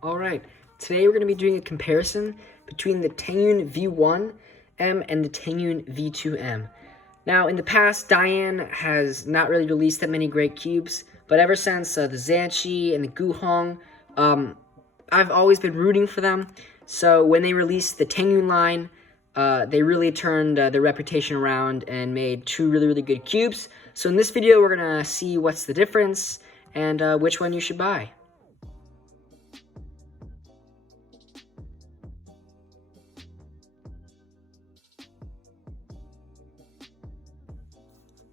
Alright, today we're going to be doing a comparison between the Tengyun V1 M and the Tengyun V2 M. Now, in the past, Diane has not really released that many great cubes, but ever since the Zanchi and the Guhong, I've always been rooting for them. So when they released the Tengyun line, they really turned their reputation around and made two really good cubes. So in this video, we're going to see what's the difference and which one you should buy.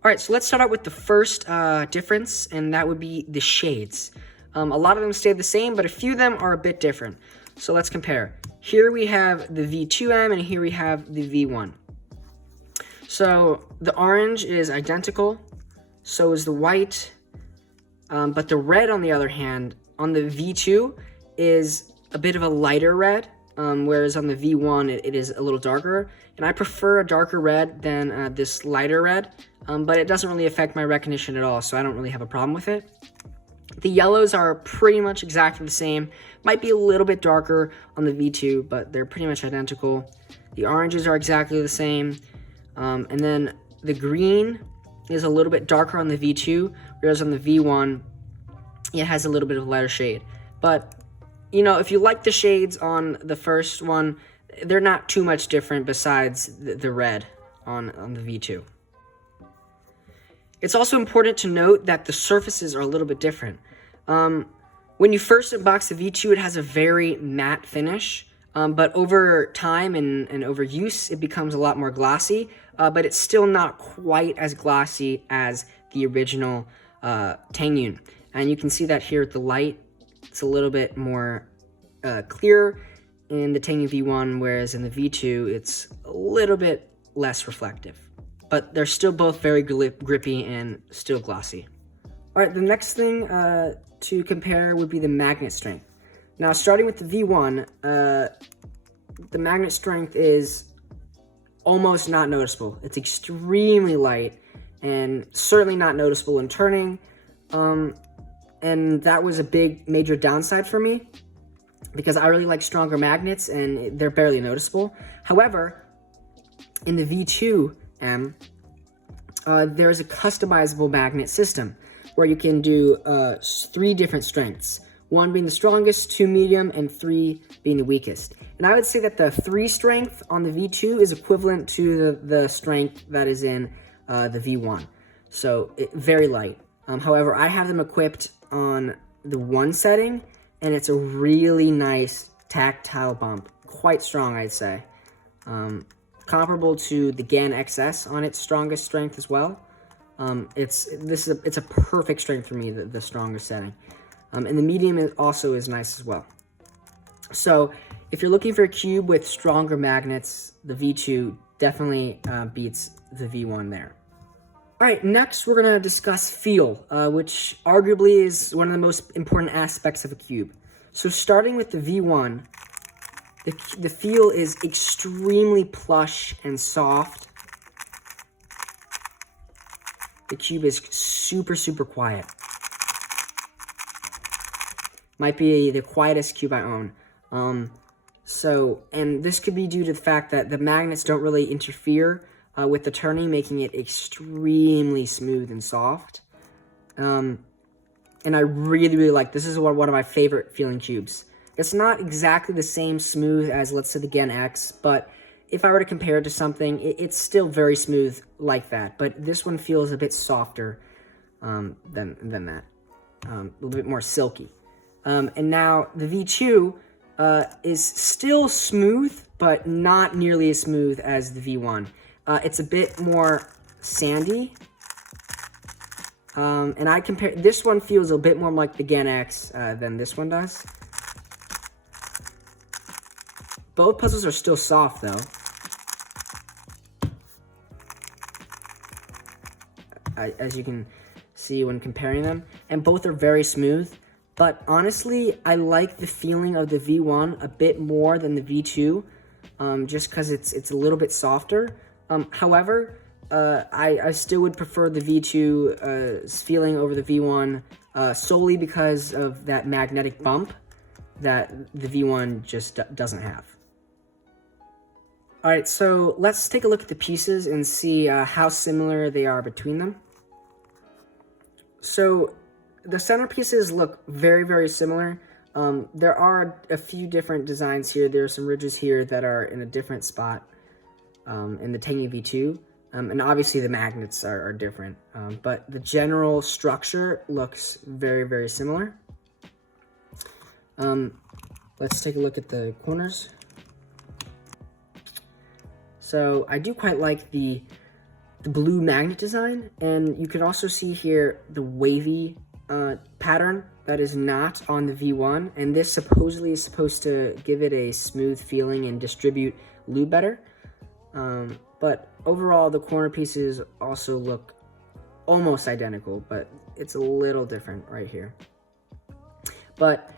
Alright, so let's start out with the first difference, and that would be the shades. A lot of them stay the same, but a few of them are a bit different. So let's compare. Here we have the V2M, and here we have the V1. So the orange is identical, so is the white, but the red, on the other hand, on the V2 is a bit of a lighter red, whereas on the V1 it is a little darker. And I prefer a darker red than this lighter red, but it doesn't really affect my recognition at all, so I don't really have a problem with it. The yellows are pretty much exactly the same. Might be a little bit darker on the V2, but they're pretty much identical. The oranges are exactly the same. And then the green is a little bit darker on the V2, whereas on the V1, it has a little bit of a lighter shade. But, you know, if you like the shades on the first one, they're not too much different besides the red on the V2. It's also important to note that the surfaces are a little bit different. When you first unbox the V2, it has a very matte finish, but over time and over use, it becomes a lot more glossy, but it's still not quite as glossy as the original Tengyun. And you can see that here at the light, it's a little bit more clear in the Tengyun V1, whereas in the V2, it's a little bit less reflective. But they're still both very grippy and still glossy. Alright, the next thing to compare would be the magnet strength. Now, starting with the V1, the magnet strength is almost not noticeable. It's extremely light and certainly not noticeable in turning. And that was a major downside for me because I really like stronger magnets and they're barely noticeable. However, in the V2 M, there's a customizable magnet system where you can do 3 different strengths, 1 being the strongest, 2 medium, and 3 being the weakest. And I would say that the 3 strength on the V2 is equivalent to the strength that is in the V1. So very light. However, I have them equipped on the 1 setting, and it's a really nice tactile bump. Quite strong, I'd say. Comparable to the GAN XS on its strongest strength as well. It's a perfect strength for me, the strongest setting. And the medium also is nice as well. So if you're looking for a cube with stronger magnets, the V2 definitely beats the V1 there. Alright, next we're going to discuss feel, which arguably is one of the most important aspects of a cube. So starting with the V1, the feel is extremely plush and soft. The cube is super quiet. Might be the quietest cube I own. And this could be due to the fact that the magnets don't really interfere with the turning, making it extremely smooth and soft. And I really like this. This is one of my favorite feeling cubes. It's not exactly the same smooth as, let's say, the GAN X, but if I were to compare it to something, it's still very smooth like that. But this one feels a bit softer than that, a little bit more silky. And now the V2 is still smooth, but not nearly as smooth as the V1. It's a bit more sandy. And I compare, this one feels a bit more like the GAN X than this one does. Both puzzles are still soft, though. As you can see when comparing them. And both are very smooth. But honestly, I like the feeling of the V1 a bit more than the V2. Just because it's a little bit softer. However, I still would prefer the V2 feeling over the V1 solely because of that magnetic bump. that the V1 just doesn't have. All right, so let's take a look at the pieces and see how similar they are between them. So the centerpieces look very, very similar. There are a few different designs here. There are some ridges here that are in a different spot in the Tengyun V2. And obviously the magnets are different. But the general structure looks very, very similar. Let's take a look at the corners. So I do quite like the blue magnet design, and you can also see here the wavy pattern that is not on the V1, and this supposedly is supposed to give it a smooth feeling and distribute lube better. But overall, the corner pieces also look almost identical, but it's a little different right here. But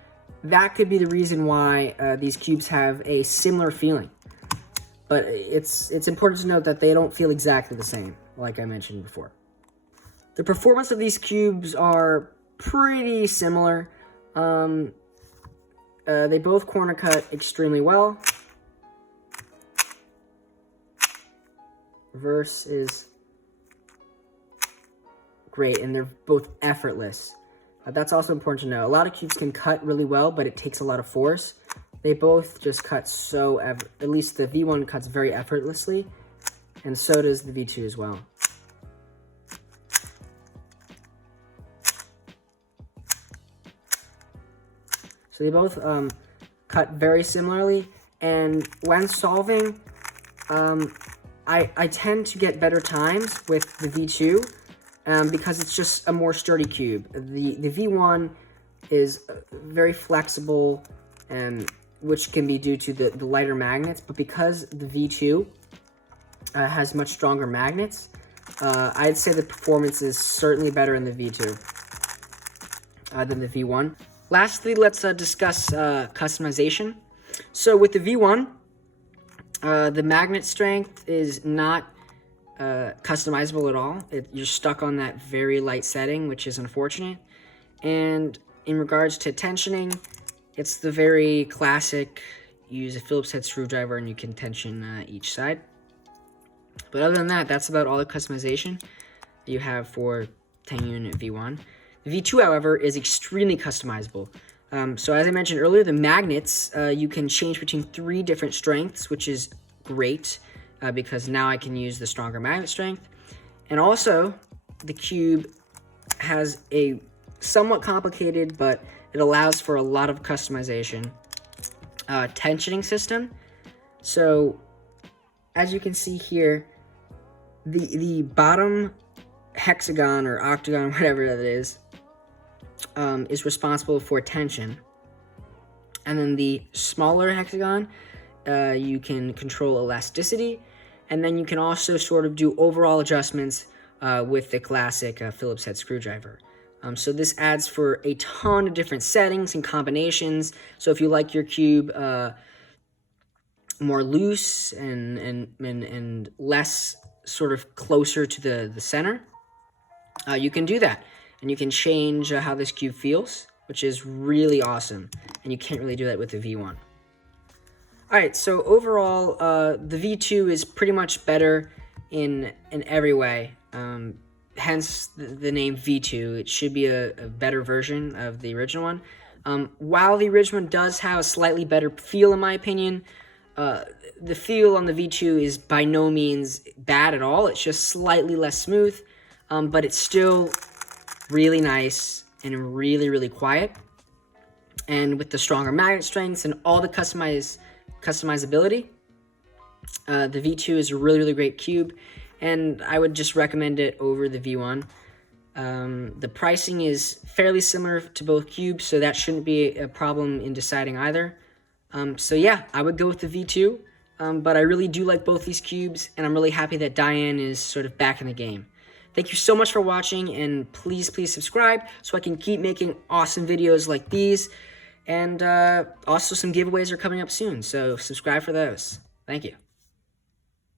that could be the reason why these cubes have a similar feeling. But it's important to note that they don't feel exactly the same, like I mentioned before. The performance of these cubes are pretty similar. They both corner cut extremely well. Reverse is great, and they're both effortless. That's also important to know. A lot of cubes can cut really well, but it takes a lot of force. They both just cut so, at least the V1 cuts very effortlessly, and so does the V2 as well. So they both cut very similarly, and when solving, I tend to get better times with the V2 because it's just a more sturdy cube. The V1 is very flexible, and which can be due to the lighter magnets, but because the V2 has much stronger magnets, I'd say the performance is certainly better in the V2 than the V1. Lastly, let's discuss customization. So with the V1, the magnet strength is not customizable at all. You're stuck on that very light setting, which is unfortunate. And in regards to tensioning, it's the very classic, use a Phillips head screwdriver and you can tension each side. But other than that, that's about all the customization you have for Tengyun V1. The V2, however, is extremely customizable. So as I mentioned earlier, the magnets, you can change between 3 different strengths, which is great because now I can use the stronger magnet strength. And also, the cube has a somewhat complicated, but it allows for a lot of customization tensioning system. So as you can see here, the bottom hexagon or octagon, whatever that is responsible for tension. And then the smaller hexagon, you can control elasticity. And then you can also sort of do overall adjustments with the classic Phillips head screwdriver. So this adds for a ton of different settings and combinations. So if you like your cube more loose and less sort of closer to the center, you can do that. And you can change how this cube feels, which is really awesome. And you can't really do that with the V1. All right, so overall, the V2 is pretty much better in every way. Hence the name V2. It should be a better version of the original one. While the original one does have a slightly better feel, in my opinion, the feel on the V2 is by no means bad at all. It's just slightly less smooth, but it's still really nice and really, really quiet. And with the stronger magnet strengths and all the customizability, the V2 is a really, really great cube, and I would just recommend it over the V1. The pricing is fairly similar to both cubes, so that shouldn't be a problem in deciding either. So yeah, I would go with the V2, but I really do like both these cubes, and I'm really happy that Diane is sort of back in the game. Thank you so much for watching, and please subscribe so I can keep making awesome videos like these. And also some giveaways are coming up soon, so subscribe for those. Thank you.